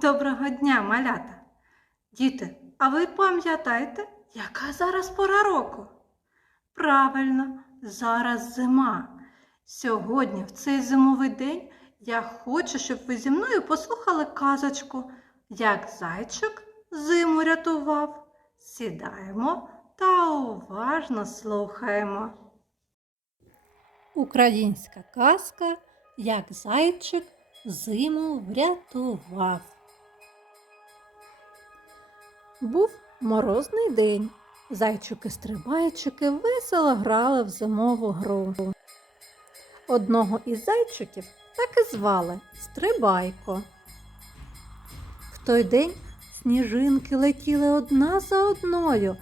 Доброго дня, малята! Діти, а ви пам'ятаєте, яка зараз пора року? Правильно, зараз зима. Сьогодні, в цей зимовий день, я хочу, щоб ви зі мною послухали казочку, як зайчик зиму рятував. Сідаємо та уважно слухаємо. Українська казка, як зайчик зиму врятував. Був морозний день. Зайчики-стрибайчики весело грали в зимову гру. Одного із зайчиків так і звали Стрибайко. В той день сніжинки летіли одна за одною,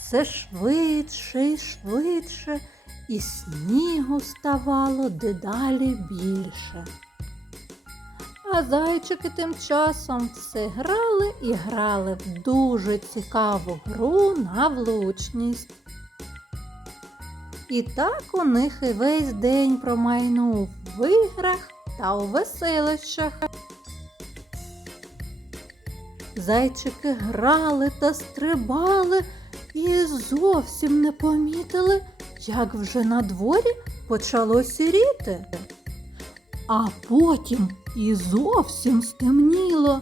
все швидше і швидше, і снігу ставало дедалі більше. А зайчики тим часом все грали і грали в дуже цікаву гру на влучність. І так у них і весь день промайнув в іграх та у веселищах. Зайчики грали та стрибали і зовсім не помітили, як вже на дворі почало сіріти. А потім і зовсім стемніло.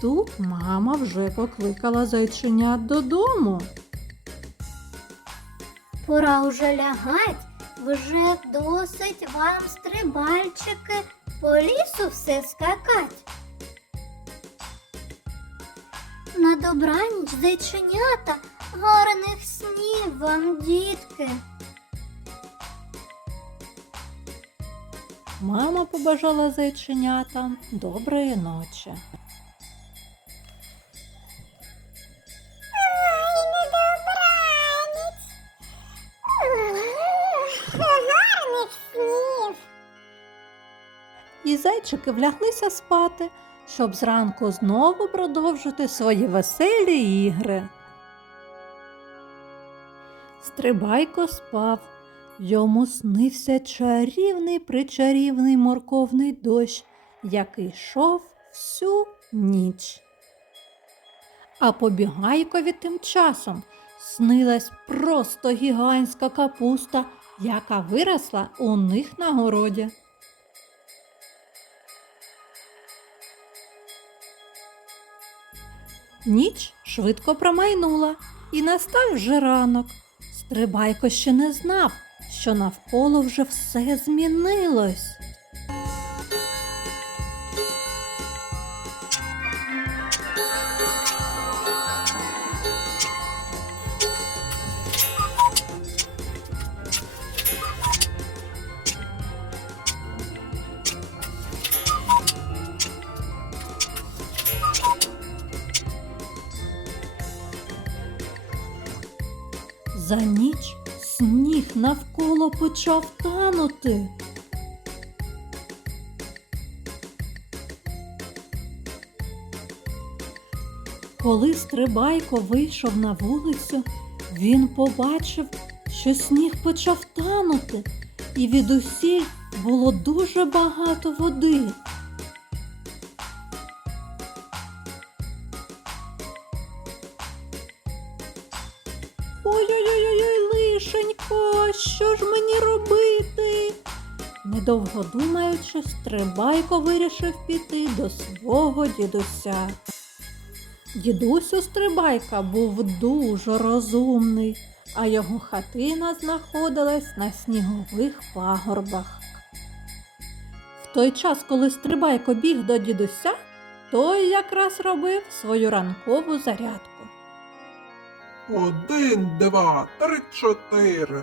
Тут мама вже покликала зайченят додому. Пора уже лягать, вже досить вам стрибальчики по лісу все скакать. На добраніч зайченята, гарних снів вам, дітки. Мама побажала зайченятам доброї ночі. І зайчики вляглися спати, щоб зранку знову продовжити свої веселі ігри. Стрибайко спав. Йому снився чарівний причарівний морковний дощ, який йшов всю ніч. А побігайкові тим часом снилась просто гігантська капуста, яка виросла у них на городі. Ніч швидко промайнула, і настав вже ранок. Стрибайко ще не знав, що навколо вже все змінилось. За ніч сніг навколо почав танути. Коли Стрибайко вийшов на вулицю, він побачив, що сніг почав танути, і від усіх було дуже багато води. Що ж мені робити? Недовго думаючи, Стрибайко вирішив піти до свого дідуся. Дідусь у Стрибайка був дуже розумний, а його хатина знаходилась на снігових пагорбах. В той час, коли Стрибайко біг до дідуся, той якраз робив свою ранкову зарядку. Один, два, три, чотири.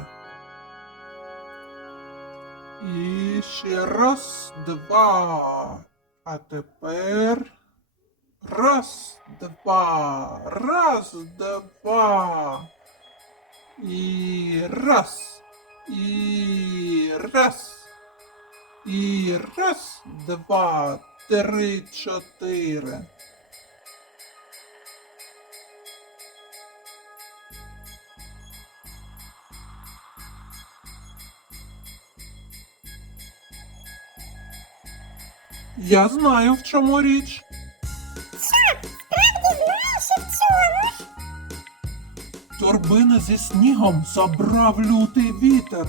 І ще раз, два. А тепер раз, два, раз, два. І раз. І раз. І раз, два, три, чотири. Я знаю, в чому річ. Що? Справді знаєш, в чому ж? Зі снігом забрав лютий вітер.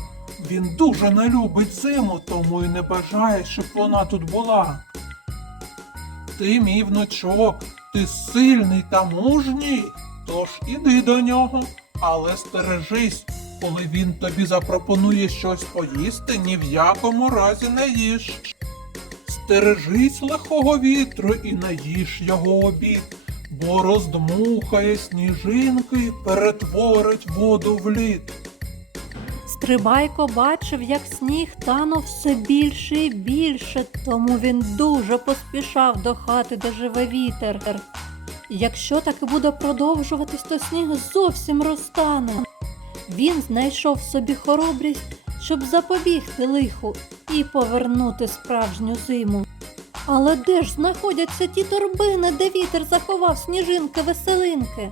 Він дуже не любить зиму, тому і не бажає, щоб вона тут була. Ти, мій внучок, ти сильний та мужній, тож іди до нього, але стережись, коли він тобі запропонує щось поїсти, ні в якому разі не їж. Стережись лихого вітру і не їж його обід, бо роздмухає сніжинки і перетворить воду в лід. Стрибайко бачив, як сніг танув все більше і більше, тому він дуже поспішав до хати, де живе вітер. Якщо так і буде продовжуватись, то сніг зовсім розтане. Він знайшов собі хоробрість, щоб запобігти лиху і повернути справжню зиму. Але де ж знаходяться ті торбини, де вітер заховав сніжинки веселинки?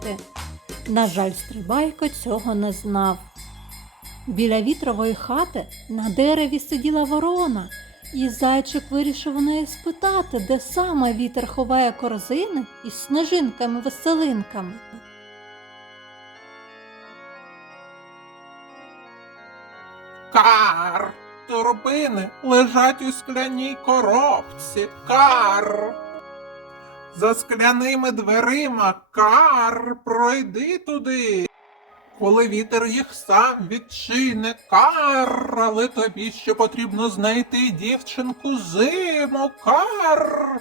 На жаль, Стрибайко цього не знав. Біля вітрової хати на дереві сиділа ворона, і зайчик вирішив у неї спитати, де саме вітер ховає корзини із снежинками-веселинками. Турбини лежать у скляній коробці. Кар! За скляними дверима кар, пройди туди. Коли вітер їх сам відчине, кар, але тобі ще потрібно знайти дівчинку зиму, кар.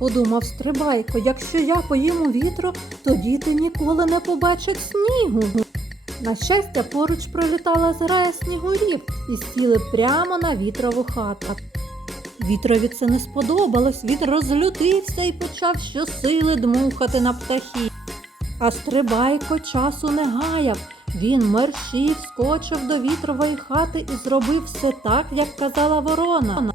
подумав Стрибайко, якщо я поїм вітру, то діти ніколи не побачать снігу. На щастя, поруч пролітала зграя снігурів і сіли прямо на вітрову хату. Вітрові це не сподобалось, вітер розлютився і почав щосили дмухати на птахів. А Стрибайко часу не гаяв. Він мерщій скочив до вітрової хати і зробив все так, як казала ворона.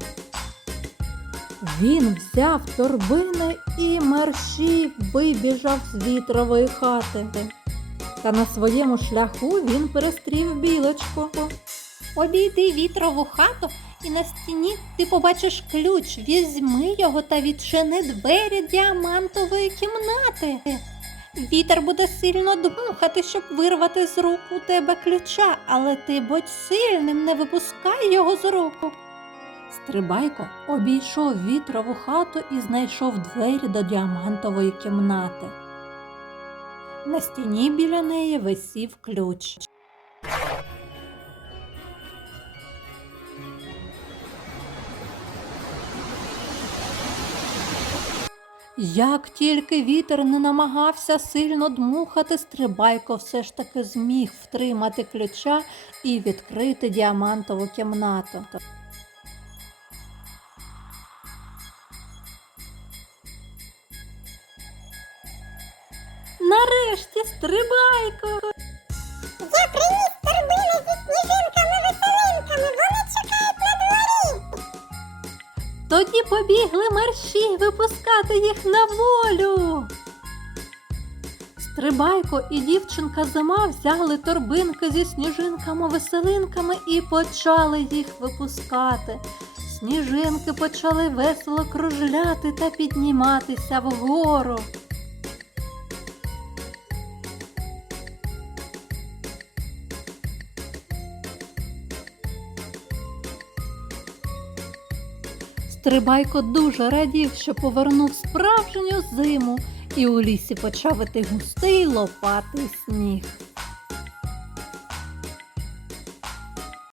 Він взяв торбини і мерщій вибіжав з вітрової хати. Та на своєму шляху він перестрів білочку. Обійди вітрову хату, і на стіні ти побачиш ключ. Візьми його та відчини двері діамантової кімнати. Вітер буде сильно дмухати, щоб вирвати з рук у тебе ключа, але ти будь сильним, не випускай його з рук. Стрибайко обійшов вітрову хату і знайшов двері до діамантової кімнати. На стіні біля неї висів ключ. Як тільки вітер не намагався сильно дмухати, стрибайко все ж таки зміг втримати ключа і відкрити діамантову кімнату. Нарешті стрибайко. Я приніс торбини зі сніжинками-веселинками. Вони чекають на дворі. Тоді побігли мерщі випускати їх на волю. Стрибайко і дівчинка зима взяли торбинки зі сніжинками-веселинками і почали їх випускати. Сніжинки почали весело кружляти та підніматися вгору. Стрибайко дуже радів, що повернув справжню зиму, і у лісі почав іти густий лопатий сніг.